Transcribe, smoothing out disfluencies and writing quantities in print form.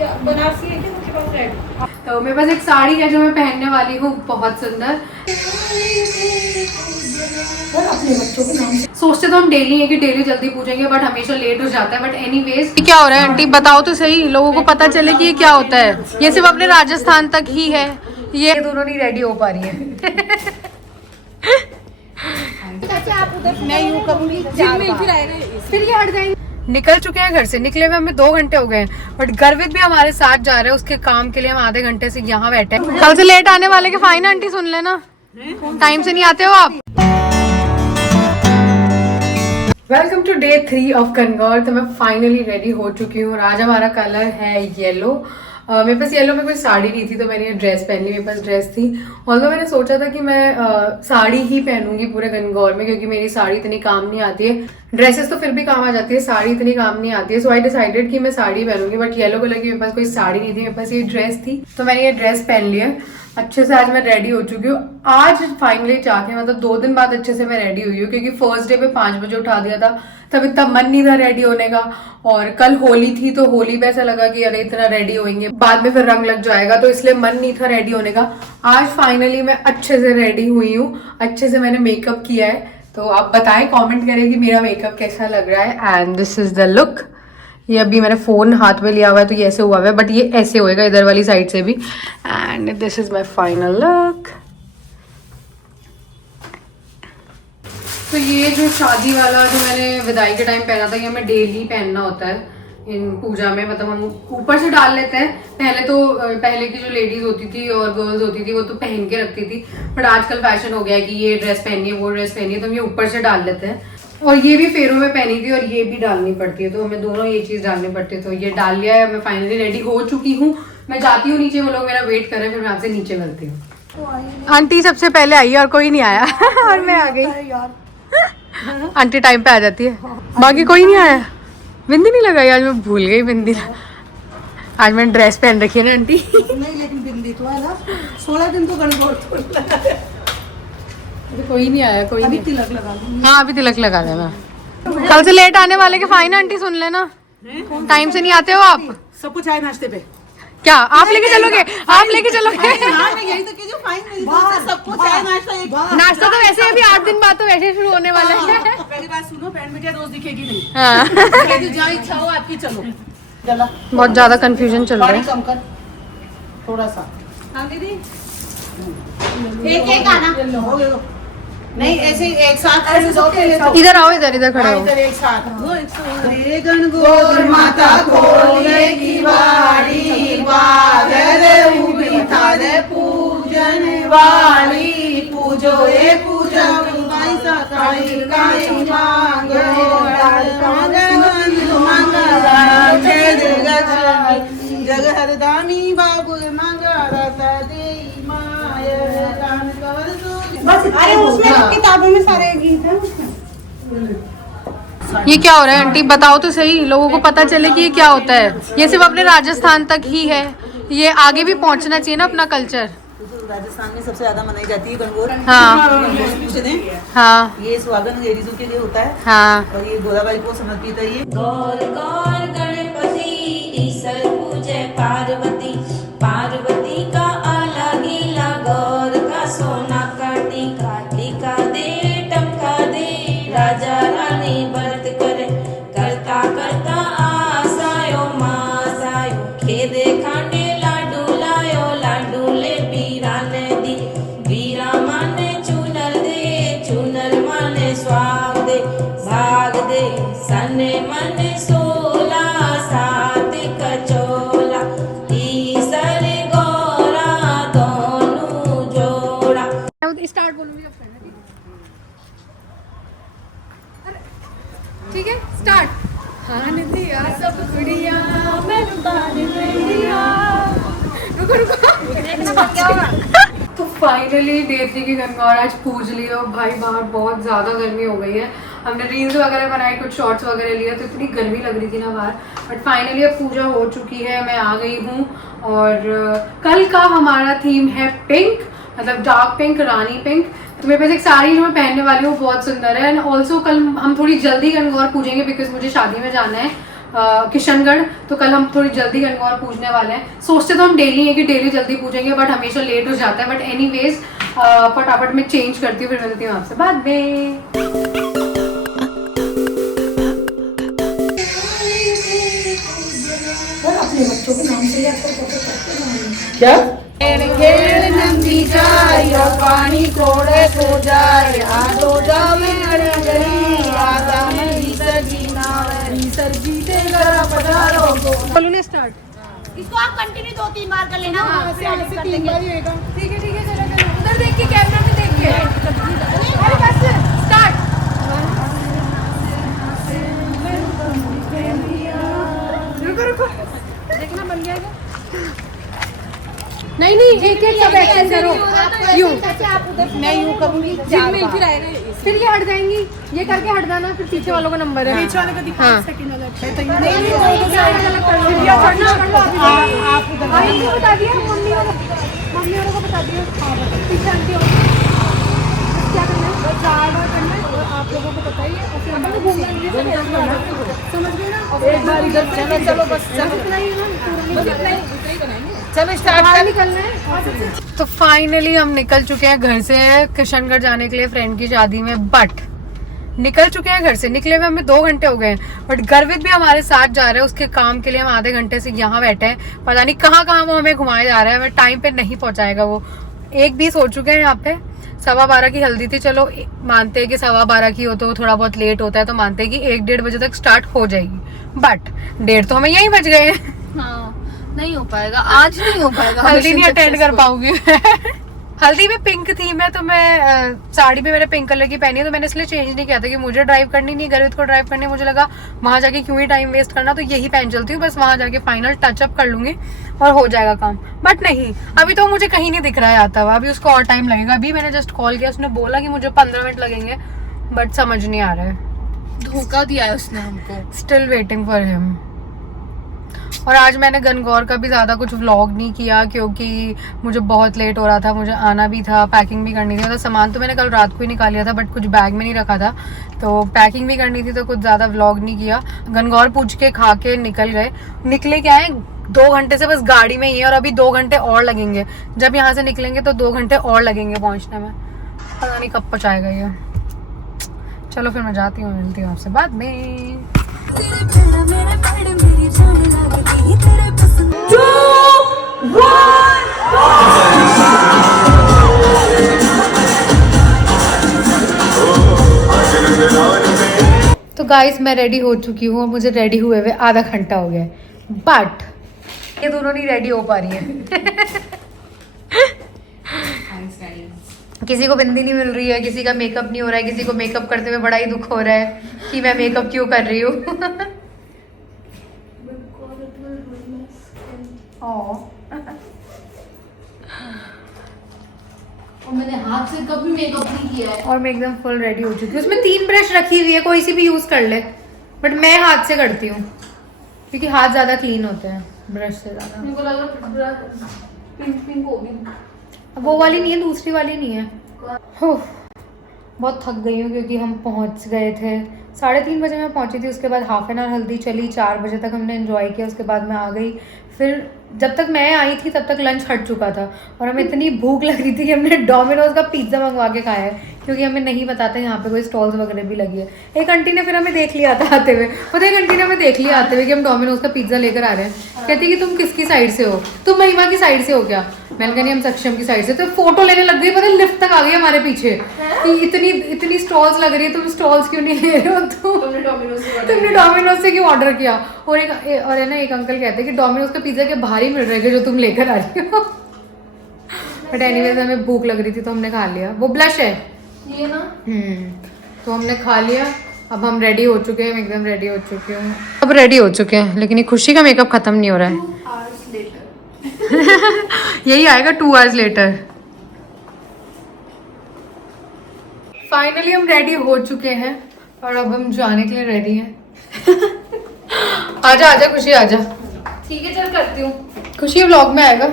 क्या बनारसी है क्या आपके पास रेड? तो मेरे पास एक साड़ी है जो मैं पहनने वाली हूँ, बहुत सुंदर। अपने बच्चों के नाम सोचते तो हम डेली है कि डेली जल्दी पूछेंगे, बट हमेशा लेट हो जाता है। बट एनीवेज, क्या हो रहा है आंटी, बताओ तो सही, लोगों को पता चले कि ये क्या होता है। ये सिर्फ अपने राजस्थान तक ही है। ये दोनों नहीं रेडी हो पा रही है। आप उधर मैं यूं करूंगी फिर ये हट जाएंगे। निकल चुके हैं घर से, निकले हुए हमें 2 घंटे हो गए हैं, बट गर्वित भी हमारे साथ जा रहे हैं। उसके काम के लिए हम आधे घंटे से यहाँ बैठे हैं। कल से लेट आने वाले के फाइन आंटी, सुन लेना, टाइम से नहीं आते हो आप। वेलकम टू डे 3 ऑफ कनगौर। तो मैं फाइनली रेडी हो चुकी हूँ और आज हमारा कलर है येलो। मेरे पास येलो में कोई साड़ी नहीं थी तो मैंने ये ड्रेस पहन ली। मेरे पास ड्रेस थी, ऑल्दो मैंने सोचा था कि मैं साड़ी ही पहनूंगी पूरे गणगौर में, क्योंकि मेरी साड़ी इतनी काम नहीं आती है। ड्रेसेस तो फिर भी काम आ जाती है, साड़ी इतनी काम नहीं आती है। सो आई डिसाइडेड कि मैं साड़ी पहनूंगी, बट येलो कलर की मेरे पास कोई साड़ी नहीं थी, मेरे पास ये ड्रेस थी तो मैंने ये ड्रेस पहन ली है। अच्छे से आज मैं रेडी हो चुकी हूँ। आज फाइनली जाके मतलब 2 दिन बाद अच्छे से मैं रेडी हुई हूँ, क्योंकि फर्स्ट डे पे 5 बजे उठा दिया था, तब इतना मन नहीं था रेडी होने का। और कल होली थी तो होली पे ऐसा लगा कि अरे इतना रेडी होंगे, बाद में फिर रंग लग जाएगा, तो इसलिए मन नहीं था रेडी होने का। आज फाइनली मैं अच्छे से रेडी हुई हूँ, अच्छे से मैंने मेकअप किया है। तो आप बताएं, कमेंट करें कि मेरा मेकअप कैसा लग रहा है। And this is the look. ये अभी मैंने फोन हाथ में लिया हुआ है तो ये ऐसे हुआ हुआ है, बट ये ऐसे होएगा इधर वाली साइड से भी। And this is my final look. तो ये जो शादी वाला जो मैंने विदाई के टाइम पहना था, ये हमें डेली पहनना होता है इन पूजा में। मतलब हम ऊपर से डाल लेते हैं, पहले की जो लेडीज होती थी और गर्ल्स होती थी वो तो पहन के रखती थी, बट आजकल फैशन हो गया है कि ये ड्रेस पहनिए वो ड्रेस पहनिए, तो हम ये ऊपर से डाल लेते हैं। और ये भी फेरों में पहनी थी और ये भी डालनी पड़ती है, तो हमें दोनों ये चीज डालनी पड़ती है। तो ये डाल लिया है, मैं फाइनली रेडी हो चुकी हूँ। मैं जाती हूँ नीचे, वो लोग मेरा वेट कर रहे हैं, फिर मैं आपसे नीचे मिलती हूँ। आंटी सबसे पहले आई और कोई नहीं आया और मैं आ गई। आंटी टाइम पे आ जाती है, बाकी कोई नहीं आया। बिंदी नहीं लगाई आज, मैं भूल गई बिंदी। आज मैंने ड्रेस पहन रखी है ना आंटी। नहीं, लेकिन बिंदी तो है ना, 16 दिन तो गणगौर कोई नहीं आया, कोई नहीं। तिलक लगा दूंगी। हाँ अभी तिलक लगा देना। कल से लेट आने वाले के फाइन आंटी, सुन लेना, टाइम से नहीं आते हो आप। सब कुछ आए नाश्ते पे। क्या आप लेके चलोगे? आप लेके चलोगे? यही तो कीजिए, फाइन सब कुछ आए नाश्ता। नाश्ता तो वैसे अभी 8 दिन बाद तो वैसे शुरू होने वाला है। पहली बात सुनो, पैंट बिटिया रोज दिखेगी नहीं। हाँ। जहाँ इच्छा हो आपकी, चलो चला। बहुत ज्यादा कंफ्यूजन चल रहा पानी है। कम कर थोड़ा सा। हाँ दीदी, एक आना। ले लो। नहीं ऐसे एक साथ इधर आओ, इधर खड़े हो। इधर एक साथ। रे गणगौर माता खोलेगी बाड़ी, बादल उभी थारे पूजन वाली। पूजो ए पूजा बाई सकाई गाई मांगो, जग हरदानी बाबू मंगलता देई माय दान कर दो। बस अरे उसमें तो किताबों में सारे गीत हैं उसमें। ये क्या हो रहा है आंटी, बताओ तो सही, लोगों को पता चले कि ये क्या होता है। ये सिर्फ अपने राजस्थान तक ही है, ये आगे भी पहुंचना चाहिए ना अपना कल्चर। राजस्थान में सबसे ज्यादा मनाई जाती है गणगौर। हाँ। पूछते हैं। हाँ। ये सुहागन लेडीजों के लिए होता है। हाँ। और ये गोदाबाई को समर्पित है। ये गौर गौर गणपति ईश्वर पूजे पार्वती, पार्वती का अलग हीला गौर का सोना का टीका, टीका दे टमका दे, राजा रानी व्रत करे, करता करता आसायो मासायो, खेदे खांडे लाडू लायो, लाडू ले बीरा ने दी, बीरा माने चूनर दे, चूनर माने स्वाग दे, भाग दे सने मन सोला, सात कचोला, ईसर गौरा दोनों जोड़ा। स्टार्ट बोलूंगी, ठीक है स्टार्ट। हाँ दिया सब गुड़िया, मैं रुको तो फाइनली डे 3 की गणगौर आज पूज ली। और भाई बाहर बहुत ज़्यादा गर्मी हो गई है। हमने रील्स वगैरह बनाई, कुछ शॉर्ट्स वगैरह लिया, तो इतनी गर्मी लग रही थी ना बाहर। बट फाइनली अब पूजा हो चुकी है, मैं आ गई हूँ। और कल का हमारा थीम है पिंक, मतलब डार्क पिंक, रानी पिंक। तो मेरे पास एक साड़ी जो मैं पहनने वाली हूँ बहुत सुंदर है। एंड ऑल्सो कल हम थोड़ी जल्दी गणगौर पूजेंगे बिकॉज मुझे शादी में जाना है। किशनगढ़। तो कल हम थोड़ी जल्दी गणगौर पूजने वाले हैं। सोचते तो हम डेली है कि डेली जल्दी पूजेंगे, बट हमेशा लेट हो जाता है। बट एनीवेज फटाफट मैं चेंज करती हूँ, फिर मिलती हूँ आपसे बाद में। अपने बच्चों के नाम से क्या खेल नंदी जाय पानी कोड़े को जाय आदो जावे अड़गरी आदा नहीं सजी नावरी सरजी ते जरा पधारो को बोलो ने स्टार्ट। इसको आप कंटिन्यू 2-3 बार कर लेना। ऐसे 3 बार ही होएगा। ठीक है चलो चलो उधर देख के कैमरा में देख के अरे बस स्टार्ट। रुको देखना बन गया क्या? नहीं एक एक सब एक्शन करो। यूं मैं यूं करूंगी फिर ये हट जाएंगी, ये करके हट जाना, फिर पीछे वालों का नंबर है। पीछे वाले को दिखा हाँ। सेकंड वाला नहीं आप उधर बता दिया, मम्मी वालों को बता दिया। पीछे आंटी हो क्या करना है, 4 बार करना है और आप लोगों को बताइए और फिर हम घूमना समझ गए ना। एक बार इधर चलो बस चलो स्टार्ट निकलना है। तो फाइनली हम निकल चुके हैं घर से किशनगढ़ जाने के लिए फ्रेंड की शादी में। बट निकल चुके हैं घर से, निकले हुए हमें 2 घंटे हो गए हैं। बट गर्वित भी हमारे साथ जा रहा है, उसके काम के लिए हम आधे घंटे से यहाँ बैठे हैं। पता नहीं कहाँ कहाँ वो हमें घुमाए जा रहा है, हमें टाइम पे नहीं पहुंचाएगा वो। 1:20 हो चुके हैं यहाँ पे। 12:15 की हल्दी थी, चलो मानते हैं कि 12:15 की हो तो थोड़ा बहुत लेट होता है, तो मानते हैं कि 1-1:30 बजे तक स्टार्ट हो जाएगी। बट 1:30 तो हमें यहीं बच गए हैं। हाँ, नहीं हो पाएगा, आज नहीं हो पाएगा। हल्दी नहीं अटेंड कर पाऊंगी। हल्दी में पिंक थी मैं, तो मैं साड़ी भी मैंने पिंक कलर की पहनी है, तो मैंने इसलिए चेंज नहीं किया था कि मुझे ड्राइव करनी नहीं, गर्वित को ड्राइव करनी। मुझे लगा वहां जाके क्यों ही टाइम वेस्ट करना, तो यही पहन चलती हूँ। बस वहां जाके फाइनल टचअप कर लूंगी और हो जाएगा काम। बट नहीं, अभी तो मुझे कहीं नहीं दिख रहा है आता हुआ, अभी उसको और टाइम लगेगा। अभी मैंने जस्ट कॉल किया, उसने बोला कि मुझे 15 मिनट लगेंगे, बट समझ नहीं आ रहा है। धोखा दिया है उसने हमको। Still waiting for him. और आज मैंने गणगौर का भी ज़्यादा कुछ व्लॉग नहीं किया क्योंकि मुझे बहुत लेट हो रहा था, मुझे आना भी था, पैकिंग भी करनी थी। तो सामान तो मैंने कल रात को ही निकाल लिया था, बट कुछ बैग में नहीं रखा था, तो पैकिंग भी करनी थी, तो कुछ ज़्यादा व्लॉग नहीं किया। गणगौर पूछ के खा के निकल गए। निकले क्या है, 2 घंटे से बस गाड़ी में ही है और अभी 2 घंटे और लगेंगे। जब यहाँ से निकलेंगे तो 2 घंटे और लगेंगे पहुँचने में। पता नहीं कब पहुँचाएगा ये। चलो फिर मैं जाती हूँ, मिलती हूँ आपसे बाद में। तो गाइस मैं रेडी हो चुकी हूँ और मुझे रेडी हुए हुए आधा घंटा हो गया है, बट ये दोनों नहीं रेडी हो पा रही है। किसी को बिंदी नहीं मिल रही है, किसी का मेकअप नहीं हो रहा है, किसी को मेकअप करते हुए बड़ा ही दुख हो रहा है कि मैं मेकअप क्यों कर रही हूँ। और मैंने हाथ से कभी मेकअप नहीं किया है। और मैं एकदम फुल रेडी हो चुकी हूँ। उसमें 3 ब्रश रखी हुई है, कोई सी भी यूज कर ले, बट मैं हाथ से करती हूँ क्योंकि हाथ ज्यादा क्लीन होते हैं ब्रश से ज्यादा। मेरे को लगा पिंक होगी। वो वाली नहीं है, दूसरी वाली नहीं है। बहुत थक गई हूँ क्योंकि हम पहुँच गए थे 3:30 बजे मैं पहुँची थी। उसके बाद हाफ एन आवर हल्दी चली, 4 बजे तक हमने एंजॉय किया। उसके बाद मैं आ गई। फिर जब तक मैं आई थी तब तक लंच हट चुका था और हमें इतनी भूख लग रही थी कि हमने डोमिनोज का पिज़्ज़ा मंगवा के खाया है क्योंकि हमें नहीं पता था यहाँ पे कोई स्टॉल्स वगैरह भी लगी है। एक आंटी ने फिर हमें देख लिया था आते हुए, पता है एक आंटी ने हमें देख लिया आते हुए कि हम डोमिनोज का पिज़्ज़ा लेकर आ रहे हैं। कहती कि तुम किसकी साइड से हो, तुम महिमा की साइड से हो क्या? मैंने कहा नहीं, हम सक्षम की साइड से। तो फोटो लेने लग गई, पता है लिफ्ट तक आ गई हमारे पीछे कि इतनी स्टॉल्स लग रही है, तुम स्टॉल्स क्यों नहीं ले रहे हो? तुमने डोमिनोज से क्यों ऑर्डर किया? और है ना, एक अंकल कहते हैं कि डोमिनोज का पिज़्ज़ा के बाहर ही मिल रहा है जो तुम लेकर आ रही हो। बट एनीवेज हमें भूख लग रही थी तो हमने खा लिया। वो ब्लश है ये ना, तो हमने खा लिया। अब हम रेडी हो चुके हैं, मैं एकदम रेडी हो चुकी हूँ। अब रेडी हो चुके हैं, लेकिन ये खुशी का मेकअप खत्म नहीं हो रहा है। यही आएगा 2 आवर्स लेटर। फाइनली हम रेडी हो चुके हैं और अब हम जाने के लिए रेडी हैं। आजा आजा खुशी आजा। ठीक है चल करती हूँ। खुशी व्लॉग में आएगा।